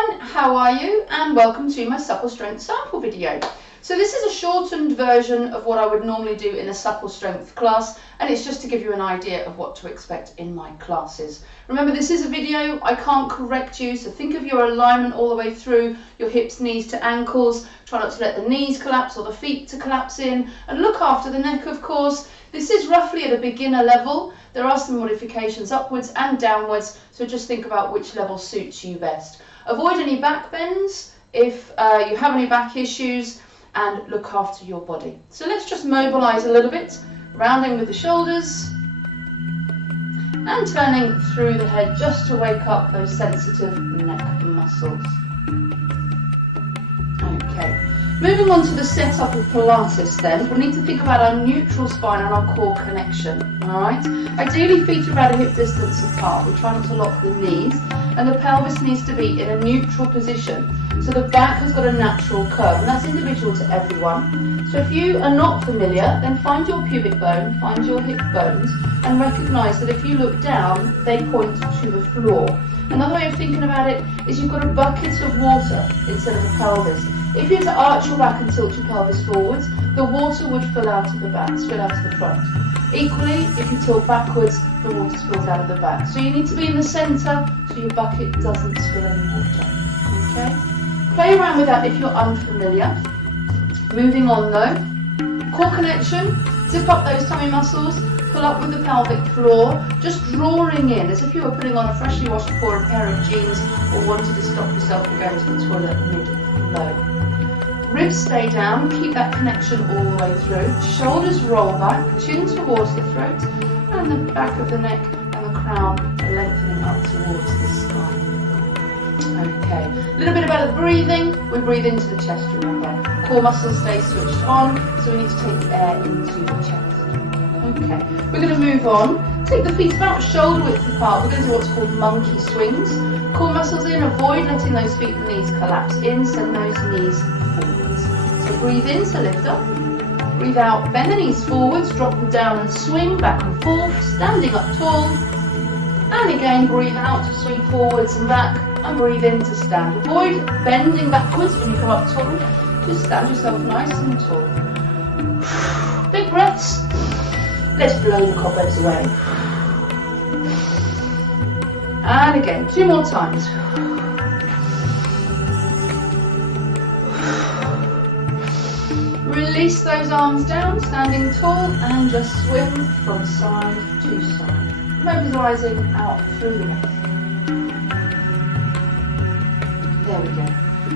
everyone, how are you? And welcome to my Supple Strength sample video. So this is a shortened version of what I would normally do in a Supple Strength class, and it's just to give you an idea of what to expect in my classes. Remember, this is a video, I can't correct you, so think of your alignment all the way through, your hips, knees to ankles. Try not to let the knees collapse or the feet to collapse in, and look after the neck, of course. This is roughly at a beginner level. There are some modifications upwards and downwards, so just think about which level suits you best. Avoid any back bends if you have any back issues, and look after your body. So let's just mobilise a little bit, rounding with the shoulders and turning through the head just to wake up those sensitive neck muscles. Okay, moving on to the setup of Pilates then, we need to think about our neutral spine and our core connection, alright? Ideally feet are about a hip distance apart, we try not to lock the knees, and the pelvis needs to be in a neutral position. So the back has got a natural curve, and that's individual to everyone. So if you are not familiar, then find your pubic bone, find your hip bones, and recognise that if you look down, they point to the floor. Another way of thinking about it is you've got a bucket of water instead of a pelvis. If you were to arch your back and tilt your pelvis forwards, the water would spill out of the back, spill out of the front. Equally, if you tilt backwards, the water spills out of the back. So you need to be in the centre so your bucket doesn't spill any water. Okay? Play around with that if you're unfamiliar. Moving on though, core connection, zip up those tummy muscles, pull up with the pelvic floor, just drawing in as if you were putting on a freshly washed pair of jeans or wanted to stop yourself from going to the toilet mid-low. Ribs stay down, keep that connection all the way through. Shoulders roll back, chin towards the throat, and the back of the neck and the crown lengthening up towards the spine. Okay, a little bit about the breathing. We breathe into the chest, remember. Core muscles stay switched on, so we need to take the air into the chest. Okay, we're going to move on. Take the feet about shoulder width apart. We're going to do what's called monkey swings. Core muscles in, avoid letting those feet and knees collapse in, send those knees forwards. So breathe in to lift up. Breathe out, bend the knees forwards, drop them down and swing back and forth, standing up tall. And again, breathe out to swing forwards and back, and breathe in to stand. Avoid bending backwards when you come up tall. Just stand yourself nice and tall. Big breaths. Let's blow the cobwebs away. And again, 2 more times. Release those arms down, standing tall, and just swing from side to side. Mobilising out through the neck. There we go.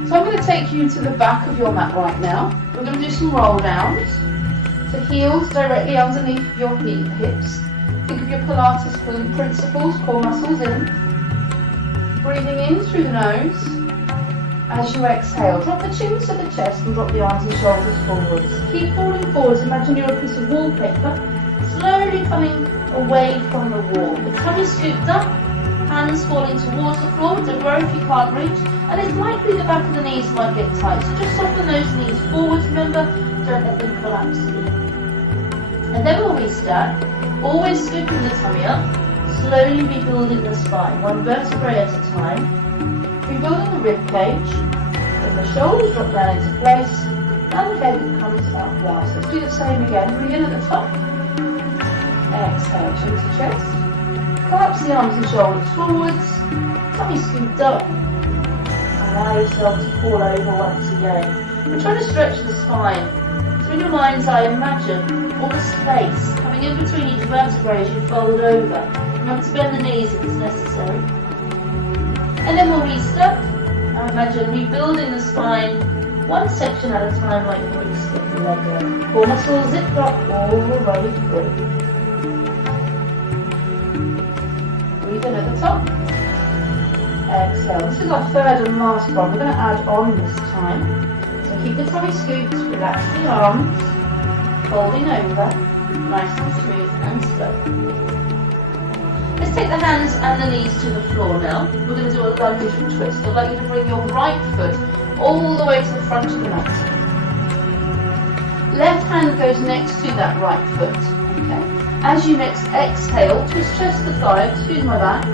So I'm going to take you to the back of your mat right now. We're going to do some roll downs. So heels directly underneath your hips. Think of your Pilates principles, core muscles in. Breathing in through the nose. As you exhale, drop the chin to the chest and drop the arms and shoulders forwards. Keep falling forwards. Imagine you're a piece of wallpaper, slowly coming away from the wall. The tummy scooped up, hands falling towards the floor. Don't worry if you can't reach. And it's likely the back of the knees might get tight. So just soften those knees forwards, remember, don't let them collapse in. And then we'll restart, always scooping the tummy up, slowly rebuilding the spine, one vertebrae at a time. Rebuilding the rib cage, then the shoulders drop down into place, and the head comes up last. Let's do the same again. Breathe in at the top. Exhale, chin to chest. Collapse the arms and shoulders forwards. Tummy scooped up. Allow yourself to fall over once again. We're trying to stretch the spine. So in your mind's eye, imagine all the space coming in between each vertebrae as you fold over. Remember to bend the knees if it's necessary. And then we'll restart. Now imagine rebuilding the spine one section at a time, like when you slip the leg over. Core muscles zipped up all the way through. Breathe in at the top. Exhale. This is our third and last one. We're going to add on this time. So keep the tummy scooped, relax the arms, folding over, nice and smooth and slow. Let's take the hands and the knees to the floor now. We're going to do a lunge and twist. I'd like you to bring your right foot all the way to the front of the mat. Left hand goes next to that right foot. Okay. As you next exhale, twist chest to thigh, excuse my back,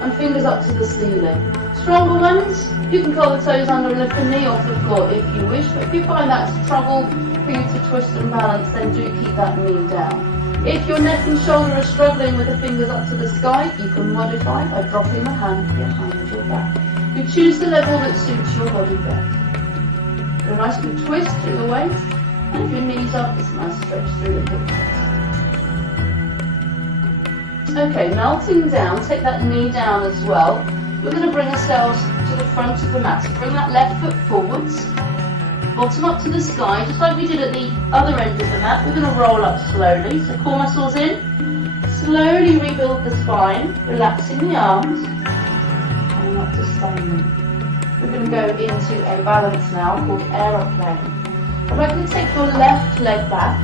and fingers up to the ceiling. Stronger ones, you can curl the toes under and lift the knee off the floor if you wish, but if you find that's trouble for you to twist and balance, then do keep that knee down. If your neck and shoulder are struggling with the fingers up to the sky, you can modify by dropping the hand behind your back. You choose the level that suits your body best. Do a nice good twist through the waist, and if your knees up, it's a nice stretch through the hips. Okay, melting down, take that knee down as well. We're going to bring ourselves to the front of the mat. So bring that left foot forwards, bottom up to the sky, just like we did at the other end of the mat. We're going to roll up slowly, so core muscles in. Slowly rebuild the spine, relaxing the arms, and not disdain them. We're going to go into a balance now called aeroplane. I'd like you to take your left leg back.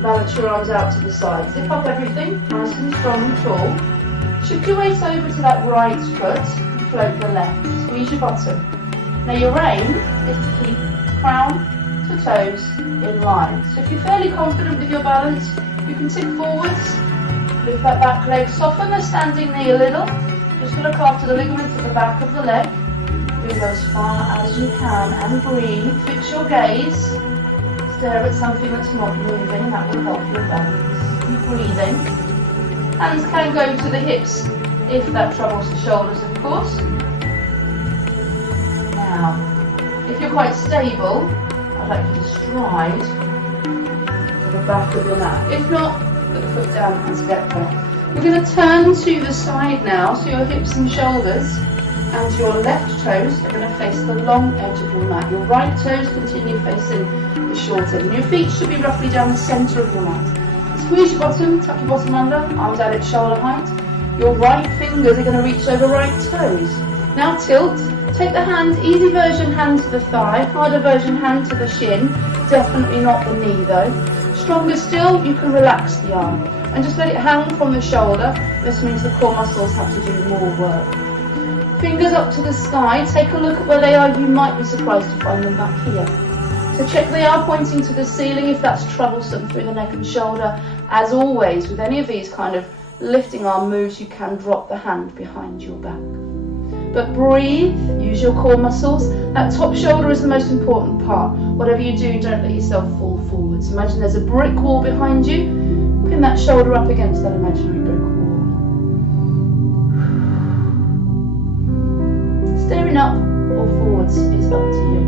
Balance your arms out to the side. Zip up everything, nice and strong and tall. Shift your weight over to that right foot and float the left. Squeeze your bottom. Now your aim is to keep crown to toes in line. So if you're fairly confident with your balance, you can tip forwards, lift that back leg, soften the standing knee a little. Just look after the ligaments at the back of the leg. Bring as far as you can and breathe. Fix your gaze. Stare at something that's not moving, that will help your balance. Keep breathing. Hands can go to the hips if that troubles the shoulders, of course. Now, if you're quite stable, I'd like you to stride to the back of your mat. If not, put the foot down and step back. We're going to turn to the side now, so your hips and shoulders and your left toes are going to face the long edge of your mat. Your right toes continue facing the short edge. And your feet should be roughly down the centre of your mat. Squeeze your bottom, tuck your bottom under, arms out at shoulder height. Your right fingers are going to reach over right toes. Now tilt, take the hand, easy version hand to the thigh, harder version hand to the shin, definitely not the knee though. Stronger still, you can relax the arm and just let it hang from the shoulder. This means the core muscles have to do more work. Fingers up to the sky, take a look at where they are, you might be surprised to find them back here. So check they are pointing to the ceiling if that's troublesome through the neck and shoulder. As always, with any of these kind of lifting arm moves, you can drop the hand behind your back. But breathe, use your core muscles. That top shoulder is the most important part. Whatever you do, don't let yourself fall forwards. Imagine there's a brick wall behind you. Pin that shoulder up against that imaginary brick wall. Staring up or forwards is up to you.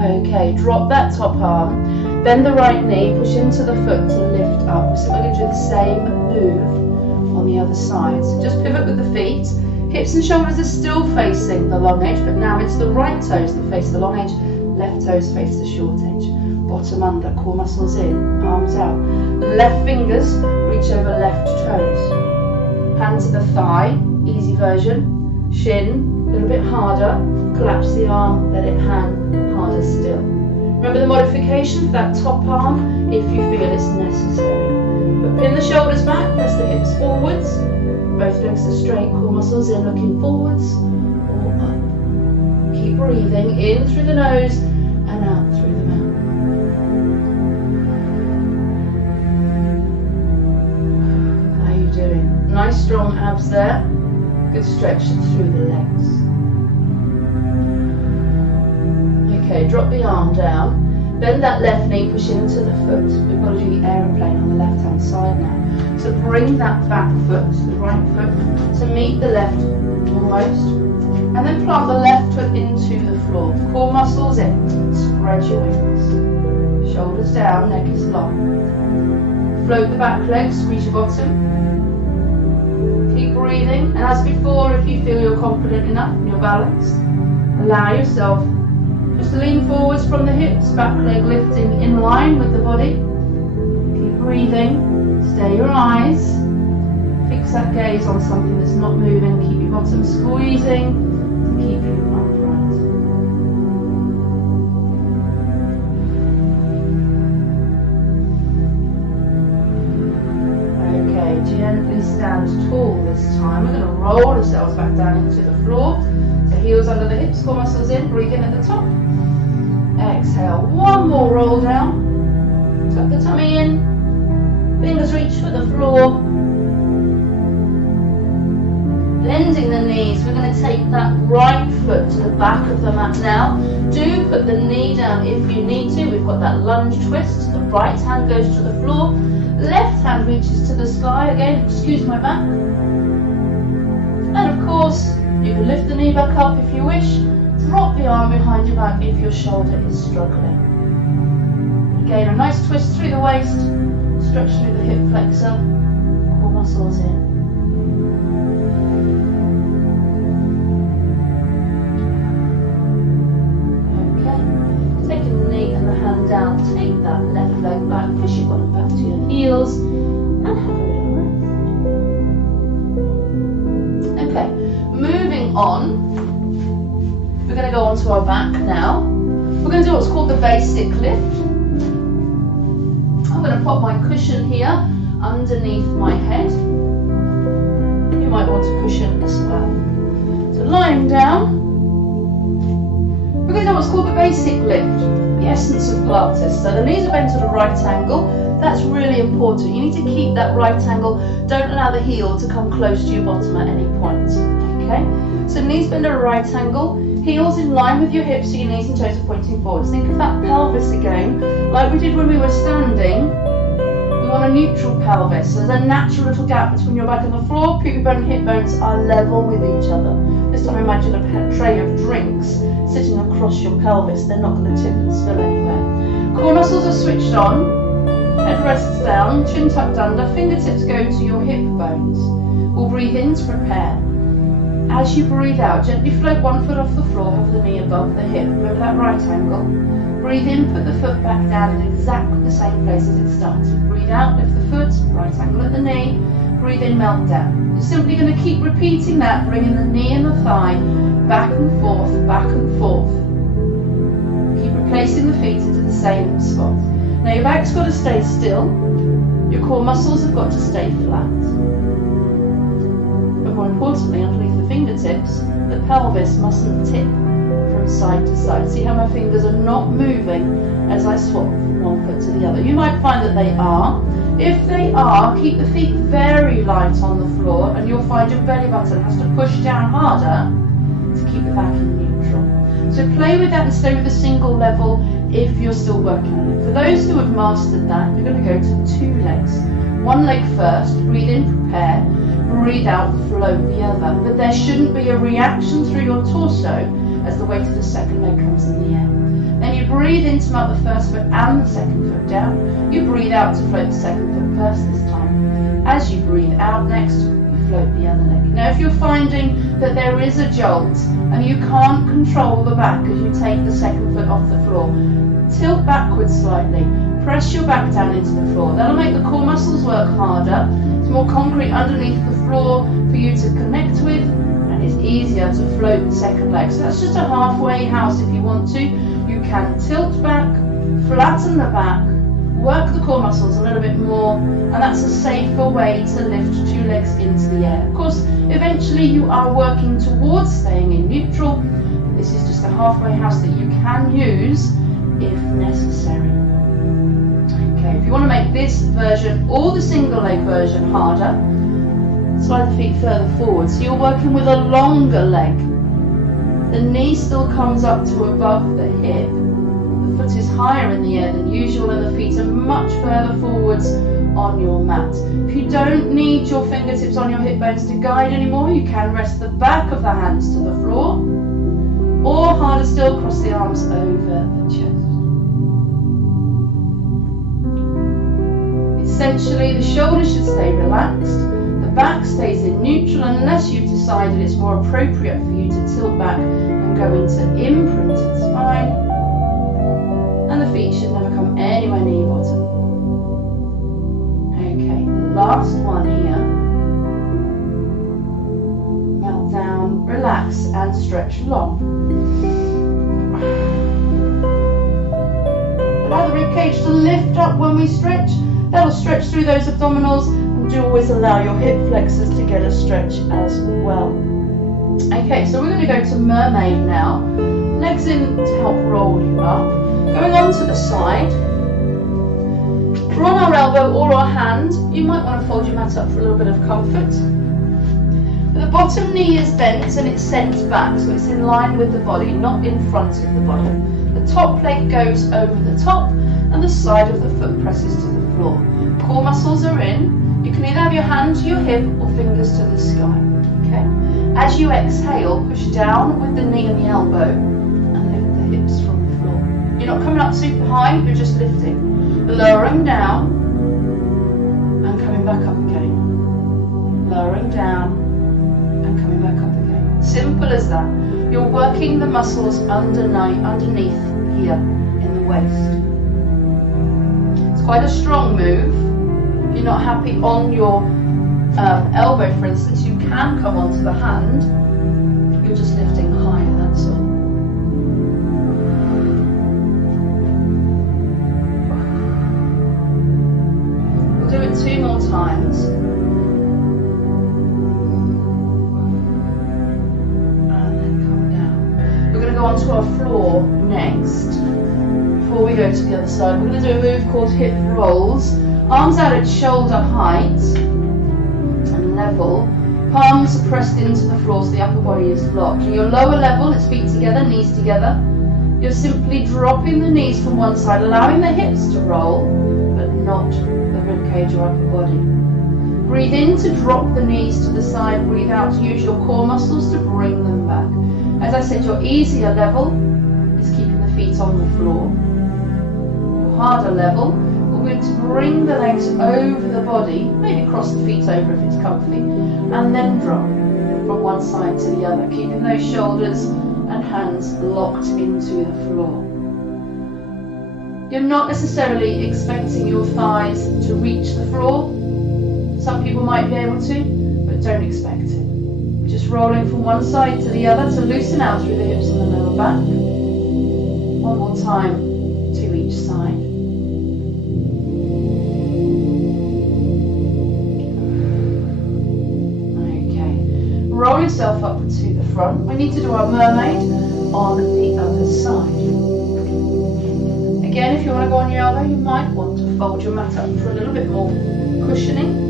Okay, drop that top arm, bend the right knee, push into the foot to lift up. So we're going to do the same move on the other side. So just pivot with the feet. Hips and shoulders are still facing the long edge, but now it's the right toes that face the long edge, left toes face the short edge. Bottom under, core muscles in, arms out. Left fingers reach over left toes. Hand to the thigh, easy version. Shin, a little bit harder. Collapse the arm, let it hang, harder still. Remember the modification for that top arm if you feel it's necessary. But pin the shoulders back, press the hips forwards. Both legs are straight, core muscles in, looking forwards or up. Keep breathing in through the nose and out through the mouth. How are you doing? Nice strong abs there. Good stretch through the legs. Okay, drop the arm down. Bend that left knee, push into the foot. We've got to do the aeroplane on the left hand side now. So bring that back foot, the right foot, to meet the left almost. And then plant the left foot into the floor. Core muscles in. Spread your wings. Shoulders down, neck is long. Float the back leg, squeeze your bottom. Keep breathing. And as before, if you feel you're confident enough and you're balanced, allow yourself just lean forwards from the hips, back leg lifting in line with the body. Keep breathing. Stay your eyes. Fix that gaze on something that's not moving. Keep your bottom squeezing to keep you upright. Okay, gently stand tall this time. We're going to roll ourselves back down into the floor. So heels under the hips, core muscles in, breathe in at the top. Exhale, one more roll down. Tuck the tummy in. Fingers reach for the floor. of the mat now. Do put the knee down if you need to. We've got that lunge twist. The right hand goes to the floor. Left hand reaches to the sky. Again, excuse my back. And of course, you can lift the knee back up if you wish. Drop the arm behind your back if your shoulder is struggling. Again, a nice twist through the waist. Stretch through the hip flexor. Core muscles in. Down, take that left leg back, push your bottom back to your heels, and have a little rest. Okay, moving on, we're going to go onto our back now. We're going to do what's called the basic lift. I'm going to pop my cushion here underneath my head. You might want a cushion as well. So lying down, we're going to do what's called the basic lift. The essence of Pilates. So the knees are bent at a right angle. That's really important. You need to keep that right angle. Don't allow the heel to come close to your bottom at any point. Okay? So knees bend at a right angle. Heels in line with your hips, so your knees and toes are pointing forwards. Think of that pelvis again. Like we did when we were standing. We want a neutral pelvis. So there's a natural little gap between your back and the floor. Pubic bone and hip bones are level with each other. This time imagine a tray of drinks sitting across your pelvis. They're not going to tip and spill anywhere. Core muscles are switched on. Head rests down, chin tucked under, fingertips go to your hip bones. We'll breathe in to prepare. As you breathe out, gently float one foot off the floor, have the knee above the hip. Remember that right angle. Breathe in, put the foot back down at exactly the same place as it started. Breathe out, lift the foot, right angle at the knee. Breathe in, melt down. You're simply going to keep repeating that, bringing the knee and the thigh back and forth, back and forth. Keep replacing the feet into the same spot. Now your back's got to stay still. Your core muscles have got to stay flat. But more importantly, underneath the fingertips, the pelvis mustn't tip from side to side. See how my fingers are not moving as I swap from one foot to the other. You might find that they are. If they are, keep the feet very light on the floor and you'll find your belly button has to push down harder to keep the back in neutral. So play with that and stay with a single level if you're still working on it. For those who have mastered that, you're going to go to 2 legs. One leg first, breathe in, prepare, breathe out, float the other. But there shouldn't be a reaction through your torso as the weight of the second leg comes in the air. Then you breathe in to melt the first foot and the second foot down. You breathe out to float the second foot first this time. As you breathe out next, you float the other leg. Now if you're finding that there is a jolt and you can't control the back as you take the second foot off the floor, tilt backwards slightly. Press your back down into the floor. That'll make the core muscles work harder. It's more concrete underneath the floor for you to connect with, and it's easier to float the second leg. So that's just a halfway house if you want to. You can tilt back, flatten the back, work the core muscles a little bit more, and that's a safer way to lift 2 legs into the air. Of course, eventually you are working towards staying in neutral. This is just a halfway house that you can use if necessary. Okay, if you want to make this version or the single leg version harder, slide the feet further forward. So you're working with a longer leg. The knee still comes up to above the hip. The foot is higher in the air than usual and the feet are much further forwards on your mat. If you don't need your fingertips on your hip bones to guide anymore, you can rest the back of the hands to the floor, or harder still, cross the arms over the chest. Essentially, the shoulders should stay relaxed, the back stays in neutral unless you've decided it's more appropriate for you to tilt back and go into imprinted spine, and the feet should never come anywhere near your bottom. Okay, last one here. Melt down, relax and stretch long. Allow the ribcage to lift up when we stretch. That'll stretch through those abdominals, and do always allow your hip flexors to get a stretch as well. Okay, so we're going to go to mermaid now. Legs in to help roll you up. Going on to the side. We're on our elbow or our hand. You might want to fold your mat up for a little bit of comfort. The bottom knee is bent and it's sent back, so it's in line with the body, not in front of the body. The top leg goes over the top and the side of the foot presses to the floor. Core muscles are in. You can either have your hand to your hip or fingers to the sky. Okay? As you exhale, push down with the knee and the elbow and lift the hips from the floor. You're not coming up super high, you're just lifting. Lowering down and coming back up again. Lowering down and coming back up again. Simple as that. You're working the muscles underneath here in the waist. It's quite a strong move. If you're not happy on your elbow, for instance, you can come onto the hand. You're just lifting higher, that's all. We'll do it 2 more times. Onto our floor next. Before we go to the other side, we're going to do a move called hip rolls. Arms out at shoulder height and level. Palms are pressed into the floor so the upper body is locked. And your lower level, it's feet together, knees together. You're simply dropping the knees from one side, allowing the hips to roll, but not the ribcage or upper body. Breathe in to drop the knees to the side. Breathe out to use your core muscles to bring them back. As I said, your easier level is keeping the feet on the floor. Your harder level, we're going to bring the legs over the body, maybe cross the feet over if it's comfy, and then drop from one side to the other, keeping those shoulders and hands locked into the floor. You're not necessarily expecting your thighs to reach the floor. Some people might be able to, but don't expect it. Just rolling from one side to the other to loosen out through the hips and the lower back. One more time to each side. Okay. Roll yourself up to the front. We need to do our mermaid on the other side. Again, if you want to go on your elbow, you might want to fold your mat up for a little bit more cushioning.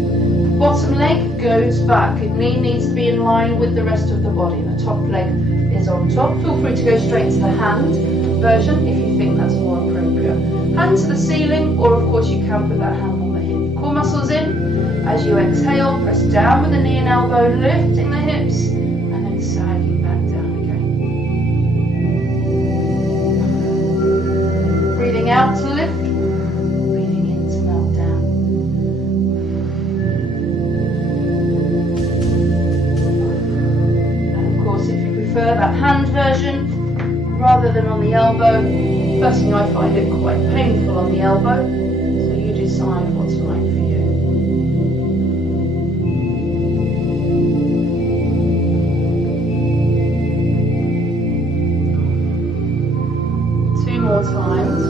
Bottom leg goes back. The knee needs to be in line with the rest of the body. The top leg is on top. Feel free to go straight to the hand version if you think that's more appropriate. Hand to the ceiling, or of course you can put that hand on the hip. Core muscles in. As you exhale, press down with the knee and elbow, lifting the hips, and then sagging back down again. Breathing out to lift. That hand version rather than on the elbow. Personally, I find it quite painful on the elbow, so you decide what's right for you. Two more times.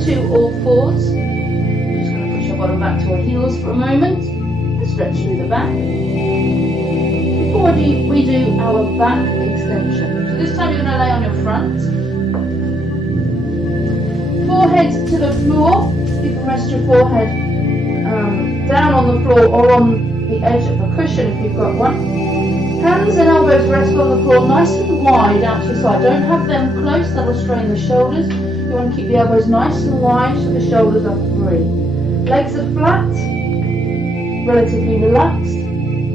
To all fours. We're just going to push our bottom back to our heels for a moment and stretch through the back. Before we do our back extension. So this time you're going to lay on your front. Forehead to the floor. You can rest your forehead down on the floor or on the edge of a cushion if you've got one. Hands and elbows rest on the floor nice and wide out to the side. Don't have them close, that will strain the shoulders. You want to keep the elbows nice and wide so the shoulders are free. Legs are flat, relatively relaxed.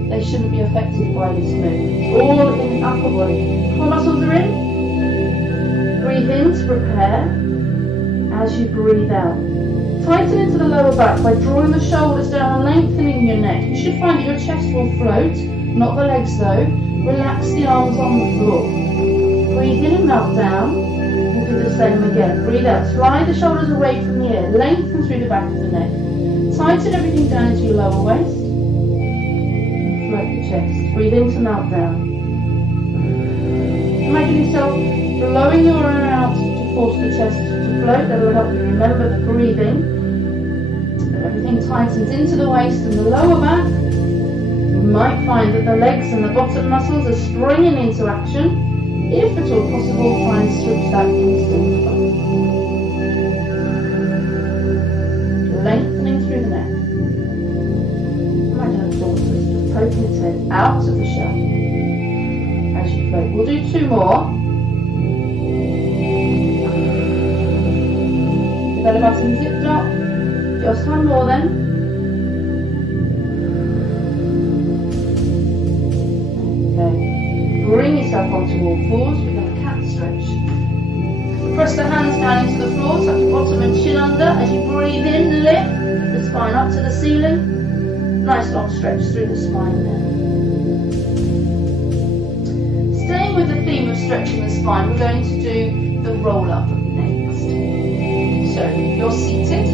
They shouldn't be affected by this move. It's all in the upper body. Core muscles are in. Breathe in to prepare. As you breathe out, tighten into the lower back by drawing the shoulders down and lengthening your neck. You should find that your chest will float, not the legs though. Relax the arms on the floor. Breathe in and melt down. Do the same again. Breathe out. Slide the shoulders away from the ear. Lengthen through the back of the neck. Tighten everything down into your lower waist. And float the chest. Breathe in to melt down. Imagine yourself blowing your air out to force the chest to float. That will help you remember the breathing. Everything tightens into the waist and the lower back. You might find that the legs and the bottom muscles are springing into action. If at all possible, try and switch that into the front. Lengthening through the neck. Imagine a claw twist, just poking its head out of the shell as you float. We'll do 2 more. The belly button zipped up. Just 1 more then. Okay. Bring yourself onto all fours. We're going to cat stretch. Press the hands down into the floor, tuck your bottom and chin under. As you breathe in, lift the spine up to the ceiling. Nice long stretch through the spine there. Staying with the theme of stretching the spine, we're going to do the roll up next. So you're seated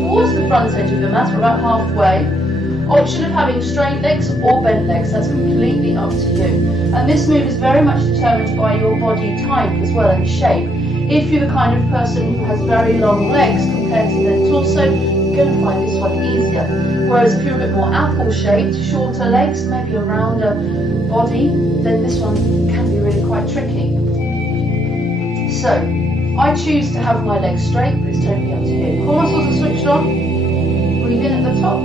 towards the front edge of the mat, we're about halfway. Option of having straight legs or bent legs, that's completely up to you. And this move is very much determined by your body type as well and shape. If you're the kind of person who has very long legs compared to their torso, you're going to find this one easier. Whereas if you're a bit more apple shaped, shorter legs, maybe a rounder body, then this one can be really quite tricky. So, I choose to have my legs straight, but it's totally up to you. Core muscles are switched on. Breathe in at the top.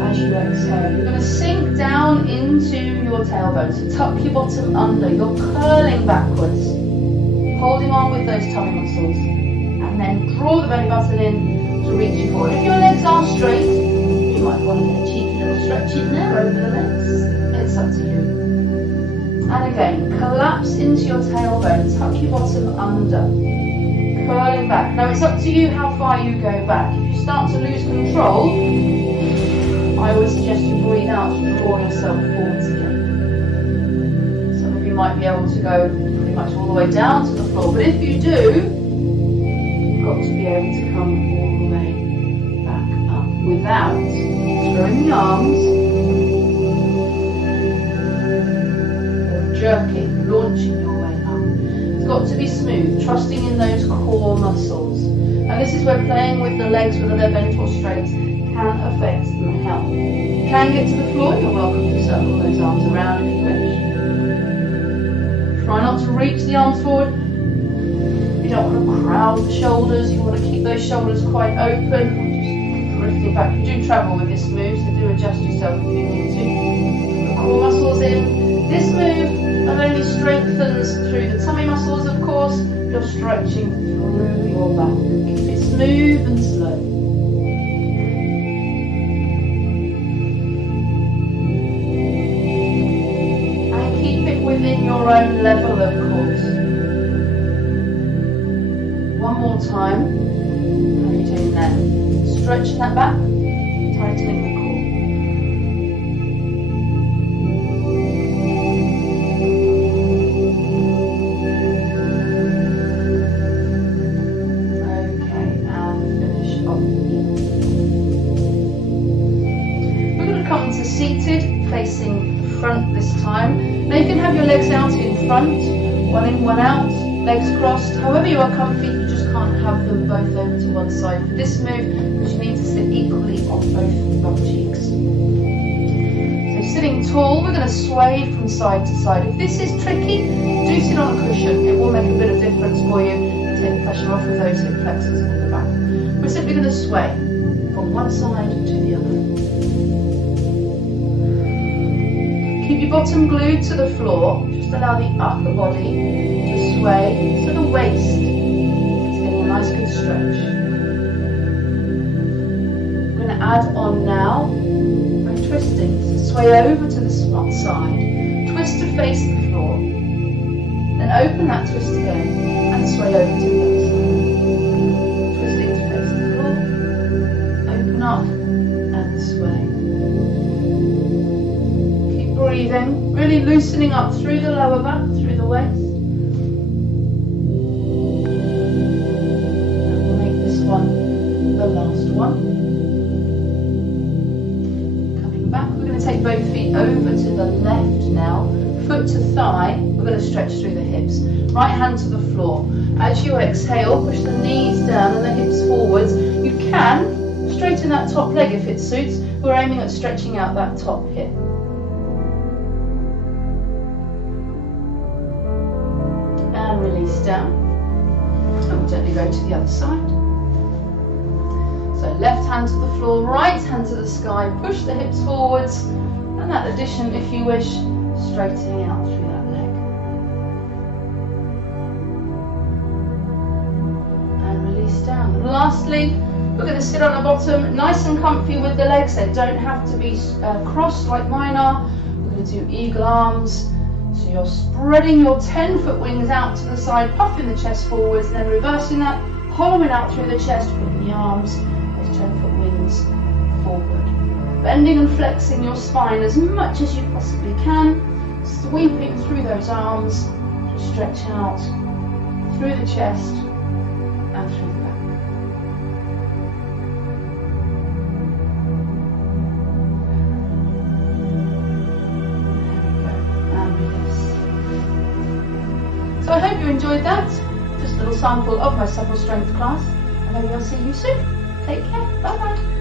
As you exhale, you're going to sink down into your tailbone. So tuck your bottom under. You're curling backwards, holding on with those tummy muscles, and then draw the belly button in to reach forward. If your legs are straight, you might want to get a cheeky little stretch in there over the legs. It's up to you. And again, collapse into your tailbone. Tuck your bottom under, curling back. Now it's up to you how far you go back. If you start to lose control, I would suggest you breathe out to draw yourself forwards again. Some of you might be able to go pretty much all the way down to the floor, but if you do, you've got to be able to come all the way back up without throwing the arms or jerking, launching your way up. It's got to be smooth, trusting in those core muscles. And this is where playing with the legs, whether they're bent or straight, can affect the health. You can get to the floor, you're welcome to circle those arms around if you wish. Try not to reach the arms forward. You don't want to crowd the shoulders, you want to keep those shoulders quite open, or just drifting back. You do travel with this move, so do adjust yourself if you need to. The core muscles in. This move not only strengthens through the tummy muscles, of course, you're stretching through your back. Keep it smooth and slow. Within your own level, of course. One more time. How are you doing that? Stretch that back, tightening the core. Okay, and finish off. We're going to come to seated, facing front this time. Now you can have your legs out in front, one in, one out, legs crossed. However you are comfy, you just can't have them both over to one side for this move, because you need to sit equally on both butt cheeks. So sitting tall, we're going to sway from side to side. If this is tricky, do sit on a cushion. It will make a bit of difference for you and take the pressure off of those hip flexors at the back. We're simply going to sway from one side to the other. Keep your bottom glued to the floor. Just allow the upper body to sway so the waist is getting a nice good stretch. We're going to add on now by twisting. So sway over to the spot side. Twist to face the floor. Then open that twist again and sway over to the other side. Twisting to face the floor. Open up and sway. Breathing, really loosening up through the lower back, through the waist. And we'll make this one the last one. Coming back, we're going to take both feet over to the left now. Foot to thigh, we're going to stretch through the hips. Right hand to the floor. As you exhale, push the knees down and the hips forwards. You can straighten that top leg if it suits. We're aiming at stretching out that top hip. release down. And we'll gently go to the other side. So left hand to the floor, right hand to the sky, push the hips forwards, and that addition, if you wish, straightening out through that leg. And release down. And lastly, we're going to sit on the bottom, nice and comfy with the legs. They don't have to be crossed like mine are. We're going to do eagle arms. So you're spreading your 10-foot wings out to the side, puffing the chest forwards, and then reversing that, hollowing out through the chest, putting the arms, those 10-foot wings forward. Bending and flexing your spine as much as you possibly can, sweeping through those arms to stretch out through the chest and through the back. So I hope you enjoyed that. Just a little sample of my Supple Strength class, and maybe I'll see you soon. Take care. Bye bye.